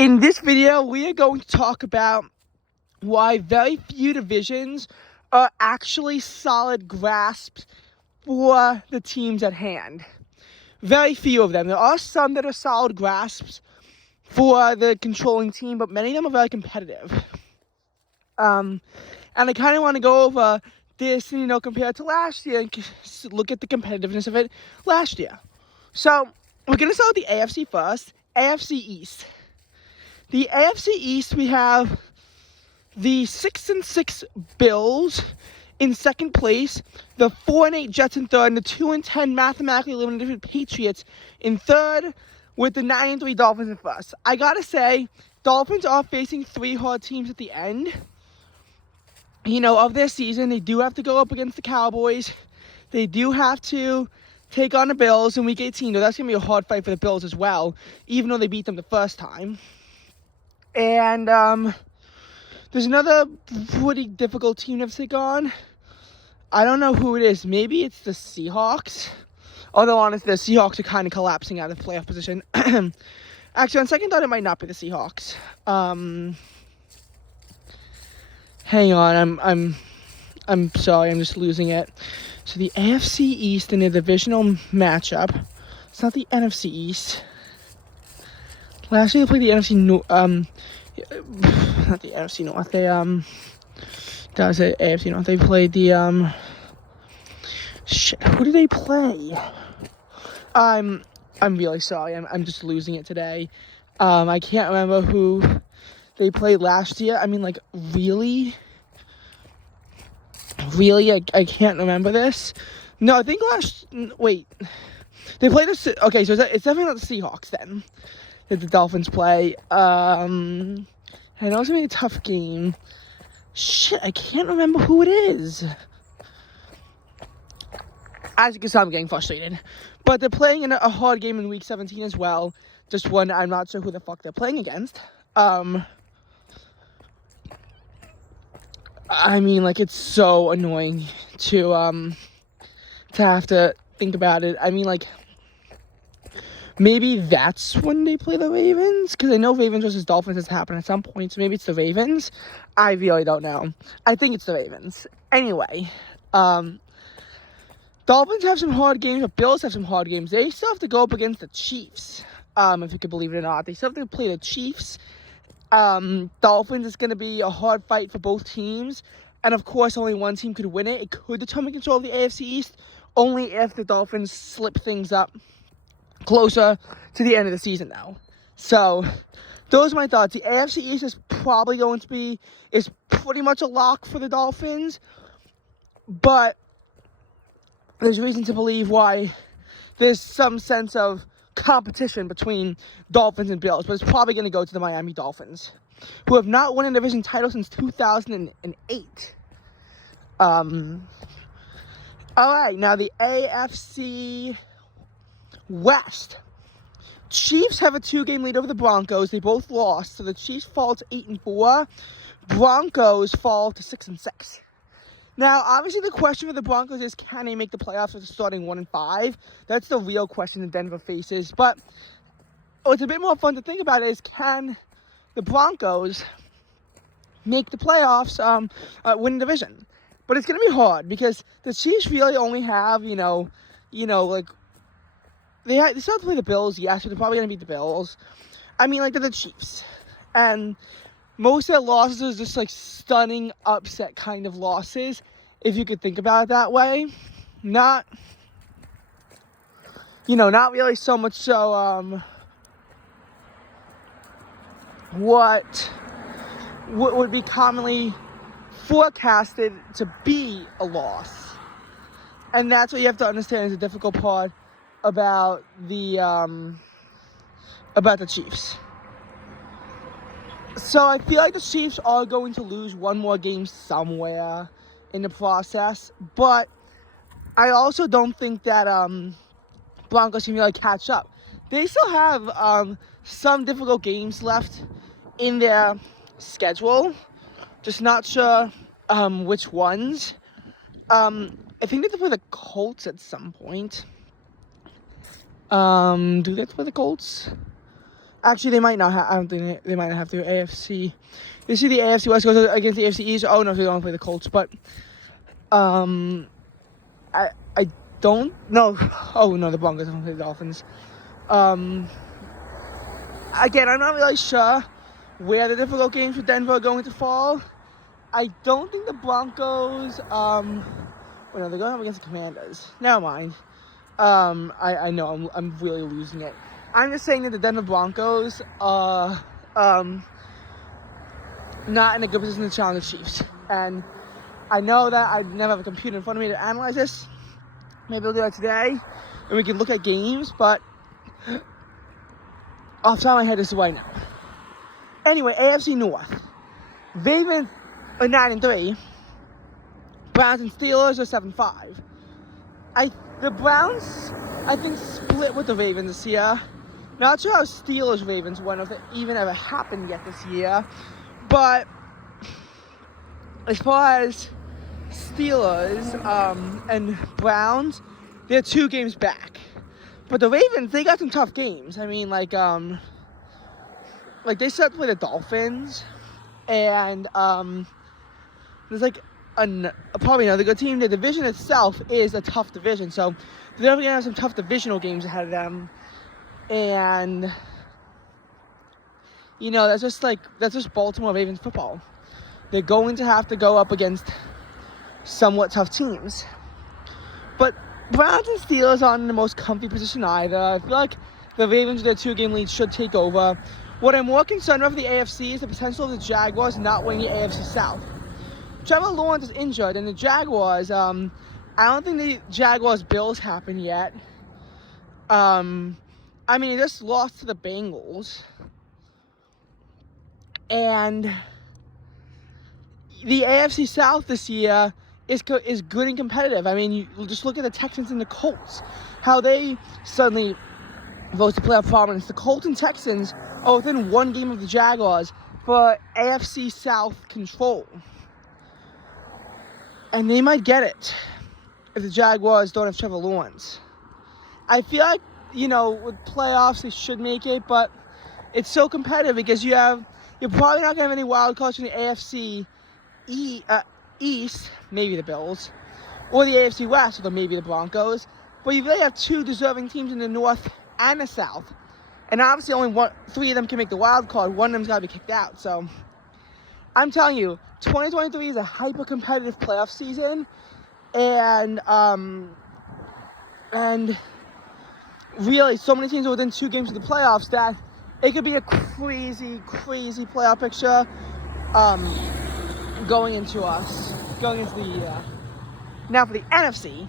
In this video, we are going to talk about why very few divisions are actually solid grasps for the teams at hand. Very few of them. There are some that are solid grasps for the controlling team, but many of them are very competitive. And I kind of want to go over this, compared to last year, and look at the competitiveness of it last year. So, we're going to start with the AFC first. AFC East. The AFC East, we have the 6-6 Bills in second place, the 4-8 Jets in third, and the 2-10 mathematically eliminated Patriots in third, with the 9-3 Dolphins in first. I gotta say, Dolphins are facing three hard teams at the end, of their season. They do have to go up against the Cowboys. They do have to take on the Bills in Week 18. That's gonna be a hard fight for the Bills as well, even though they beat them the first time. And there's another pretty difficult team to take on. I don't know who it is. Maybe it's the Seahawks. Although, honestly, the Seahawks are kind of collapsing out of the playoff position. Actually, on second thought, it might not be the Seahawks. Hang on, I'm sorry, I'm just losing it. So the AFC East in a divisional matchup. It's not the NFC East. Last year they played the NFC North. Not the NFC North. They that was the AFC North. They played the shit. Who did they play? I'm really sorry. I'm just losing it today. I can't remember who they played last year. I mean, like, really, I can't remember this. No, I think wait. They played the. Okay, so it's definitely not the Seahawks then that the Dolphins play. I know it's gonna be a tough game. Shit, I can't remember who it is. As you can tell, I'm getting frustrated. But they're playing in a hard game in Week 17 as well. Just one, I'm not sure who the fuck they're playing against. I mean, like, it's so annoying to have to think about it. I mean, like, maybe that's when they play the Ravens? Because I know Ravens versus Dolphins has happened at some point, so maybe it's the Ravens. I really don't know. I think it's the Ravens. Anyway, Dolphins have some hard games, but Bills have some hard games. They still have to go up against the Chiefs, if you can believe it or not. They still have to play the Chiefs. Dolphins is going to be a hard fight for both teams. And, of course, only one team could win it. It could determine control of the AFC East, only if the Dolphins slip things up closer to the end of the season now. So, those are my thoughts. The AFC East is probably going to be, is pretty much a lock for the Dolphins. But there's reason to believe why there's some sense of competition between Dolphins and Bills. But it's probably going to go to the Miami Dolphins, who have not won a division title since 2008. All right, now the AFC West. Chiefs have a 2-game lead over the Broncos. They both lost, so the Chiefs fall to 8-4. Broncos fall to 6-6. Now, obviously, the question for the Broncos is, can they make the playoffs with starting 1-5? That's the real question that Denver faces. But what's a bit more fun to think about is, can the Broncos make the playoffs, win the division? But it's going to be hard because the Chiefs really only have, like, they still have to play the Bills, yes, but they're probably going to beat the Bills. I mean, like, they're the Chiefs. And most of their losses are just, like, stunning upset kind of losses, if you could think about it that way. Not really so much so, what would be commonly forecasted to be a loss. And that's what you have to understand is the difficult part about the Chiefs. So I feel like the Chiefs are going to lose one more game somewhere in the process, but I also don't think that Broncos can really catch up. They still have some difficult games left in their schedule, just not sure which ones. I think they have to play the Colts at some point. Do they have to play the Colts? Actually, they might not have. I don't think they might not have to. AFC. They see the AFC West goes against the AFC East. Oh no, they don't play the Colts. But I don't know. Oh no, the Broncos don't play the Dolphins. Again, I'm not really sure where the difficult games for Denver are going to fall. I don't think the Broncos. Well, no, they're going up against the Commanders. Never mind. I know I'm really losing it. I'm just saying that the Denver Broncos are not in a good position to challenge the Chiefs. And I know that I never have a computer in front of me to analyze this. Maybe I'll do that today, and we can look at games. But off the top of my head, this is right now. Anyway, AFC North. Ravens are 9-3. Browns and Steelers are 7-5. The Browns, I think, split with the Ravens this year. Not sure how Steelers-Ravens won, if it even ever happened yet this year. But as far as Steelers and Browns, they're 2 games back. But the Ravens, they got some tough games. I mean, like they still have to play the Dolphins. And there's like probably another good team. The division itself is a tough division, so they're going to have some tough divisional games ahead of them. And you know, that's just Baltimore Ravens football. They're going to have to go up against somewhat tough teams. But Browns and Steelers aren't in the most comfy position either. I feel like the Ravens with their 2-game lead should take over. What I'm more concerned about for the AFC is the potential of the Jaguars not winning the AFC South. Trevor Lawrence is injured, and the Jaguars, I don't think the Jaguars-Bills happen yet. I mean, they just lost to the Bengals. And the AFC South this year is good and competitive. I mean, you just look at the Texans and the Colts, how they suddenly rose to playoff prominence. The Colts and Texans are within 1 game of the Jaguars for AFC South control. And they might get it if the Jaguars don't have Trevor Lawrence. I feel like, you know, with playoffs, they should make it, but it's so competitive because you're probably not going to have any wild cards from the AFC East, maybe the Bills, or the AFC West, or maybe the Broncos. But you really have 2 deserving teams in the North and the South. And obviously only 3 of them can make the wild card. 1 of them's got to be kicked out. So I'm telling you, 2023 is a hyper-competitive playoff season. And really, so many teams are within 2 games of the playoffs that it could be a crazy, crazy playoff picture going into the year. Now for the NFC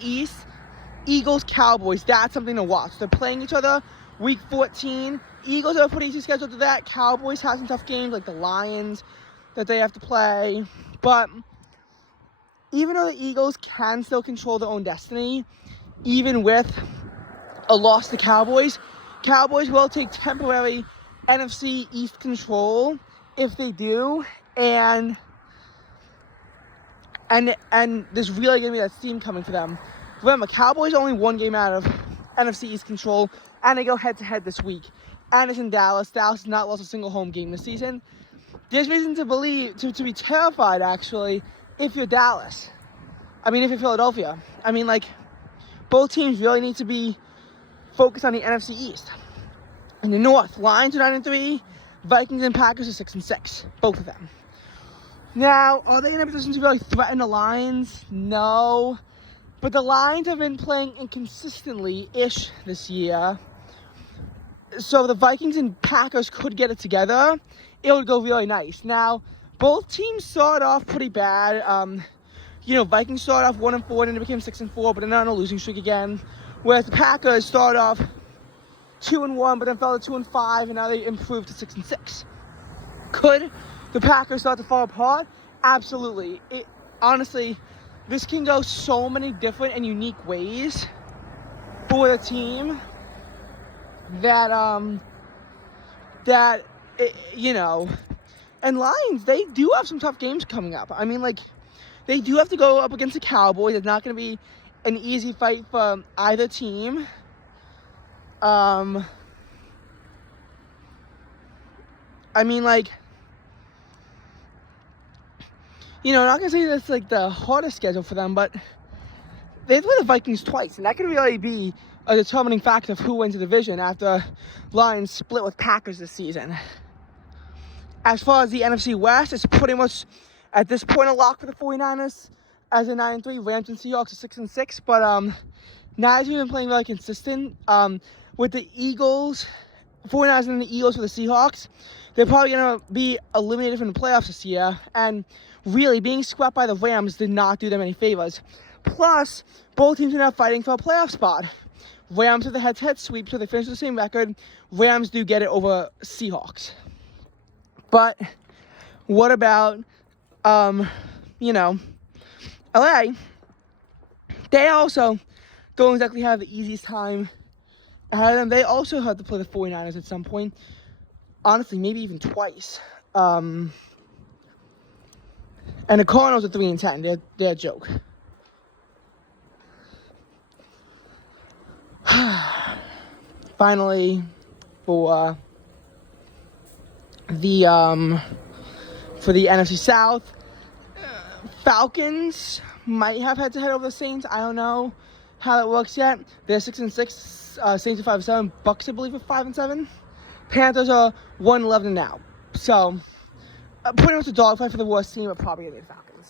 East, Eagles, Cowboys, that's something to watch. They're playing each other week 14. Eagles have a pretty easy schedule to that. Cowboys have some tough games like the Lions that they have to play. But even though the Eagles can still control their own destiny, even with a loss to Cowboys will take temporary NFC East control if they do. And there's really going to be that steam coming for them. Remember, Cowboys are only 1 game out of NFC East control, and they go head-to-head this week. And it's in Dallas. Dallas has not lost a single home game this season. There's reason to believe, to be terrified, actually, if you're Dallas. I mean, if you're Philadelphia. I mean, like, both teams really need to be focused on the NFC East. In the North, Lions are 9-3, Vikings and Packers are 6-6, both of them. Now, are they in a position to really threaten the Lions? No. But the Lions have been playing inconsistently-ish this year. So the Vikings and Packers could get it together. It would go really nice. Now, both teams started off pretty bad. Vikings started off 1-4 and then it became 6-4, but they're not on a losing streak again. Whereas the Packers started off 2-1, but then fell to 2-5, and now they improved to 6-6. Could the Packers start to fall apart? Absolutely. Honestly, this can go so many different and unique ways for the team that and Lions, they do have some tough games coming up. I mean, like, they do have to go up against the Cowboys. It's not going to be an easy fight for either team. I mean, like, not gonna say that's like the hardest schedule for them, but they play the Vikings twice, and that could really be a determining factor of who wins the division after Lions split with Packers this season. As far as the NFC West, it's pretty much at this point a lock for the 49ers as a 9-3. Rams and Seahawks are 6-6, but Niners have been playing really consistent. With the Eagles, 49ers and the Eagles for the Seahawks, they're probably going to be eliminated from the playoffs this year, and really being swept by the Rams did not do them any favors. Plus, both teams are now fighting for a playoff spot. Rams with the head-to-head sweep, so they finish with the same record. Rams do get it over Seahawks. But what about, LA? They also don't exactly have the easiest time ahead of them. They also have to play the 49ers at some point. Honestly, maybe even twice. And the Cardinals are 3-10. They're a joke. Finally, for the NFC South, Falcons might have head-to-head over the Saints. I don't know how that works yet. They're 6-6. Saints are 5-7. Bucks, I believe, are 5-7. Panthers are 1-11 now. So, pretty much a dogfight for the worst team, but probably going to be the Falcons.